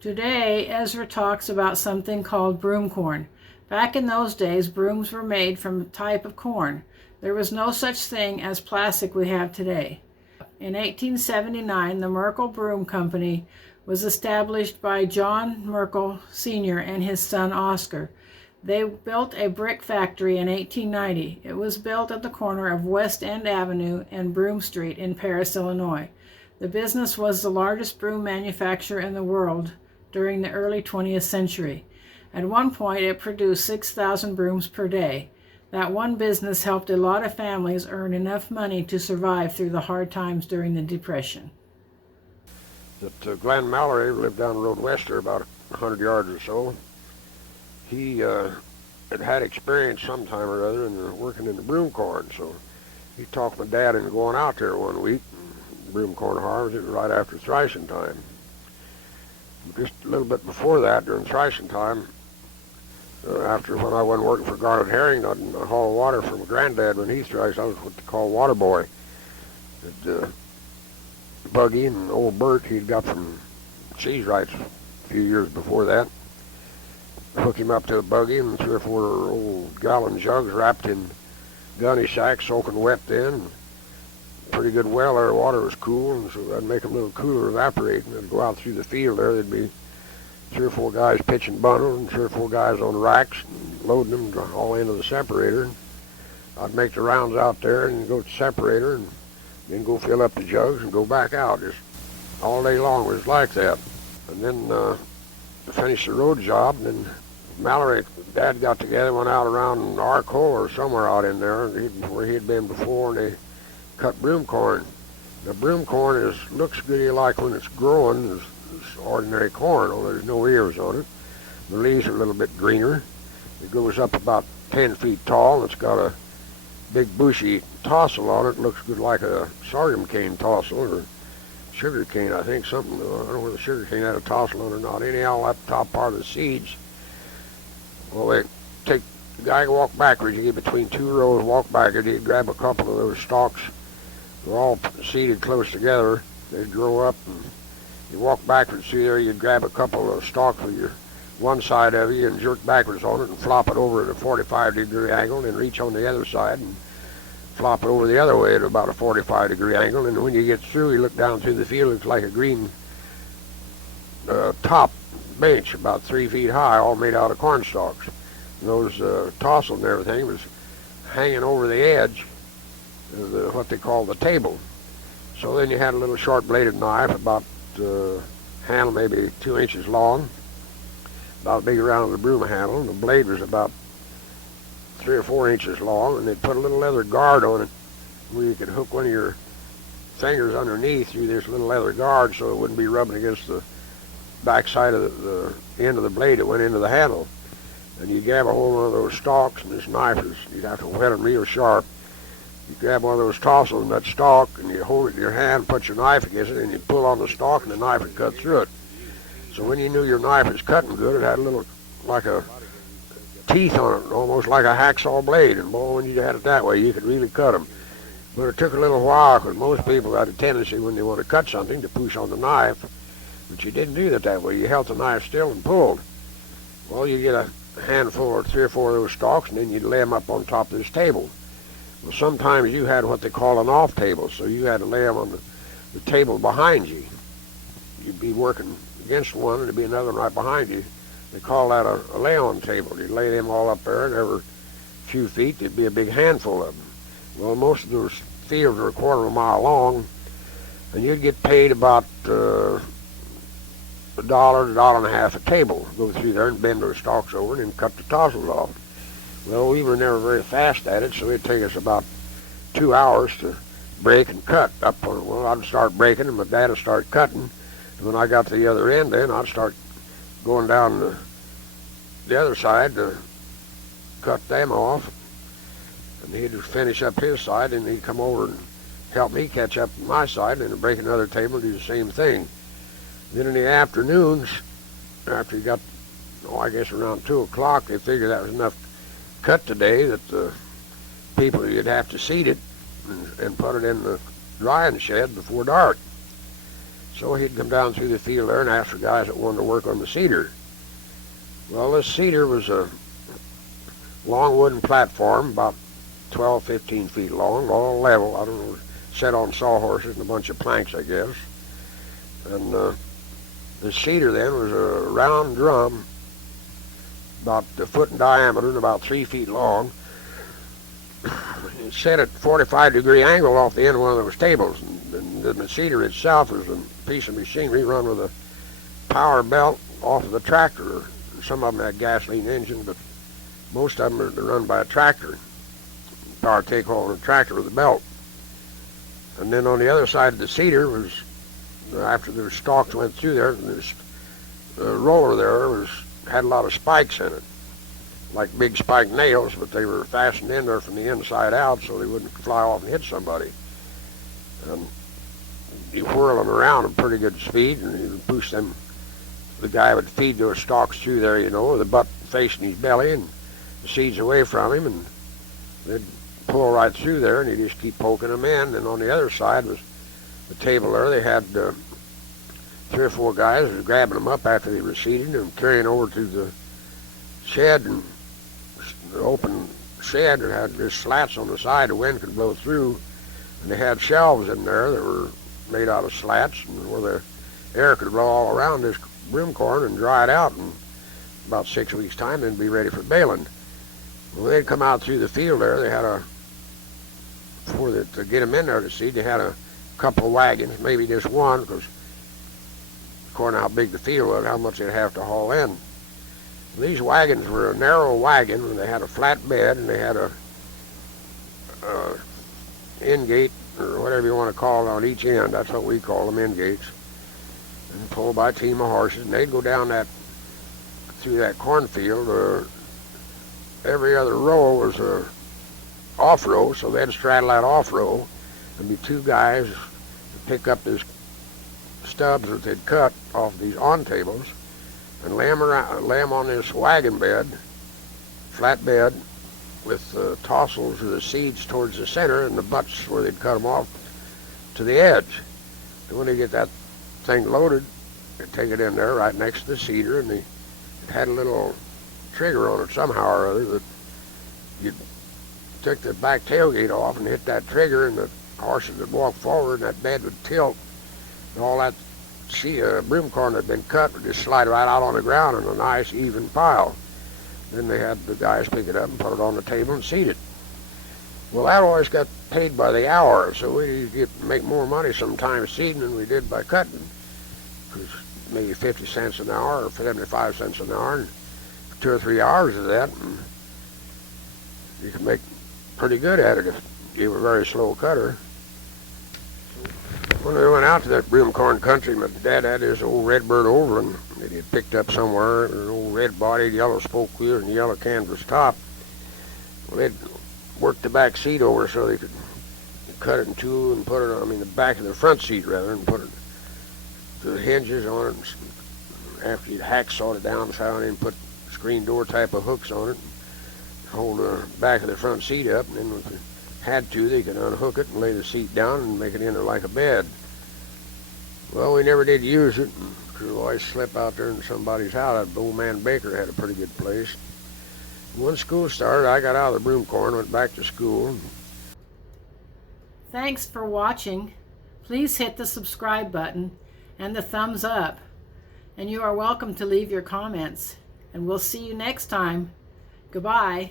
Today, Ezra talks about something called broomcorn. Back in those days, brooms were made from a type of corn. There was no such thing as plastic we have today. In 1879, the Merkel Broom Company was established by John Merkel Sr. and his son Oscar. They built a brick factory in 1890. It was built at the corner of West End Avenue and Broom Street in Paris, Illinois. The business was the largest broom manufacturer in the world during the early 20th century. At one point, it produced 6,000 brooms per day. That one business helped a lot of families earn enough money to survive through the hard times during the Depression. Glenn Mallory lived down the road west there, about 100 yards or so. He had experience sometime or other in working in the broomcorn, so he talked my dad into going out there one week. Broomcorn harvest, it was right after threshing time. Just a little bit before that, during threshing time, after when I wasn't working for Garnet Herring, I'd haul water from my granddad when he threshed. I was what they call water boy. The buggy and old Bert he'd got from Cheese Rights a few years before that. Hook him up to a buggy and 3 or 4 old gallon jugs wrapped in gunny sacks, soaking wet then. Pretty good well there, water was cool, and so I'd make them a little cooler, evaporating. I'd go out through the field there, there'd be 3 or 4 guys pitching bundles and 3 or 4 guys on racks and loading them all into the separator. I'd make the rounds out there and go to the separator and then go fill up the jugs and go back out. Just all day long it was like that. And then to finish the road job, and then Mallory, Dad got together, went out around Arcola or somewhere out in there where he'd been before, and they cut broomcorn. The broomcorn looks good like when it's growing as ordinary corn, although there's no ears on it. The leaves are a little bit greener. It goes up about 10 feet tall, and it's got a big bushy tassel on it. It looks good like a sorghum cane tassel or sugar cane, I think, something. I don't know whether the sugar cane had a tassel on it or not. Anyhow, that top part of the seeds, well, they take, the guy can walk backwards. You get between 2 rows, walk backwards, he'd grab a couple of those stalks. They're all seeded close together. They'd grow up, and you walk backwards through there, you'd grab a couple of stalks with your one side of you and jerk backwards on it and flop it over at a 45-degree angle, and reach on the other side and flop it over the other way at about a 45-degree angle. And when you get through, you look down through the field, it's like a green top bench about 3 feet high, all made out of corn stalks. And those tassels and everything was hanging over the edge of what they call the table. So then you had a little short-bladed knife, about handle maybe 2 inches long, about big around the broom handle, and the blade was about 3 or 4 inches long, and they'd put a little leather guard on it where you could hook one of your fingers underneath through this little leather guard so it wouldn't be rubbing against the back side of the end of the blade that went into the handle. And you grab a hold of one of those stalks, and this knife you'd have to whet it real sharp. You grab one of those tassels in that stalk, and you hold it in your hand, put your knife against it, and you pull on the stalk, and the knife would cut through it. So when you knew your knife was cutting good, it had a little, like a teeth on it, almost like a hacksaw blade. And boy, when you had it that way, you could really cut them. But it took a little while, because most people had a tendency when they want to cut something to push on the knife. But you didn't do that way. You held the knife still and pulled. Well, you get a handful or 3 or 4 of those stalks, and then you'd lay them up on top of this table. Well, sometimes you had what they call an off table, so you had to lay them on the table behind you. You'd be working against one, and there'd be another one right behind you. They call that a lay-on table. You'd lay them all up there, and every few feet there'd be a big handful of them. Well, most of those fields are a quarter of a mile long, and you'd get paid about $1 to $1.50 a table. Go through there and bend those stalks over and then cut the tassels off. Well, we were never very fast at it, so it'd take us about 2 hours to break and cut up on it. Well, I'd start breaking, and my dad would start cutting. And when I got to the other end, then I'd start going down the other side to cut them off. And he'd finish up his side, and he'd come over and help me catch up my side, and then break another table and do the same thing. Then in the afternoons, after he got, I guess around 2 o'clock, they figured that was enough cut today that the people, you'd have to seed it and put it in the drying shed before dark. So he'd come down through the field there and ask for guys that wanted to work on the cedar. Well, this cedar was a long wooden platform, about 12, 15 feet long, all level. I don't know, set on sawhorses and a bunch of planks, I guess. And the cedar then was a round drum, about a foot in diameter and about 3 feet long. It set at 45-degree angle off the end of one of those tables. And the cedar itself was a piece of machinery run with a power belt off of the tractor. Some of them had gasoline engine, but most of them are run by a tractor. Power take-haul on a tractor with a belt. And then on the other side of the cedar was, after the stalks went through there, this roller there had a lot of spikes in it, like big spike nails, but they were fastened in there from the inside out so they wouldn't fly off and hit somebody. And you whirl them around at pretty good speed, and you push them. The guy would feed those stalks through there, you know, with the butt facing his belly and the seeds away from him, and they'd pull right through there, and you just keep poking them in. And on the other side was the table there. They had 3 or 4 guys grabbing them up after they were seeded and carrying over to the shed, and the open shed that had just slats on the side the wind could blow through, and they had shelves in there that were made out of slats, and where the air could blow all around this broom corn and dry it out in about 6 weeks' time and be ready for baling. Well, they'd come out through the field there. They had to get them in there to seed, they had a couple of wagons, maybe just one, because according to how big the field was, how much they'd have to haul in. These wagons were a narrow wagon, and they had a flat bed, and they had a end gate, or whatever you want to call it, on each end. That's what we call them, end gates. And pulled by a team of horses, and they'd go down through that cornfield. Every other row was a off row, so they'd straddle that off row, and be 2 guys to pick up these stubs that they'd cut off these on tables and lay them on this wagon bed, flat bed, with the tassels of the seeds towards the center and the butts where they'd cut them off to the edge. And when they get that thing loaded, they'd take it in there right next to the cedar, and it had a little trigger on it somehow or other that you'd take the back tailgate off and hit that trigger, and the horses would walk forward, and that bed would tilt, and all that broom corn that had been cut would just slide right out on the ground in a nice even pile. Then they had the guys pick it up and put it on the table and seed it. Well, that always got paid by the hour, so we make more money sometimes seeding than we did by cutting, because maybe 50 cents an hour or 75 cents an hour, and 2 or 3 hours of that, and you could make pretty good at it if you were a very slow cutter. When we went out to that Broomcorn country, my dad had his old redbird Overland that he had picked up somewhere, an old red-bodied, yellow spoke wheel and yellow canvas top. Well, they'd worked the back seat over so they could cut it in two and put it on, the back of the front seat rather, and put it, the hinges on it. And after you'd hacksawed it down, found it and put screen door type of hooks on it, and hold the back of the front seat up, and then if they had to, they could unhook it and lay the seat down and make it into like a bed. Well, we never did use it, because we always slept out there in somebody's house. That old man Baker had a pretty good place. When school started, I got out of the Broomcorn, went back to school. Thanks for watching. Please hit the subscribe button and the thumbs up. And you are welcome to leave your comments. And we'll see you next time. Goodbye.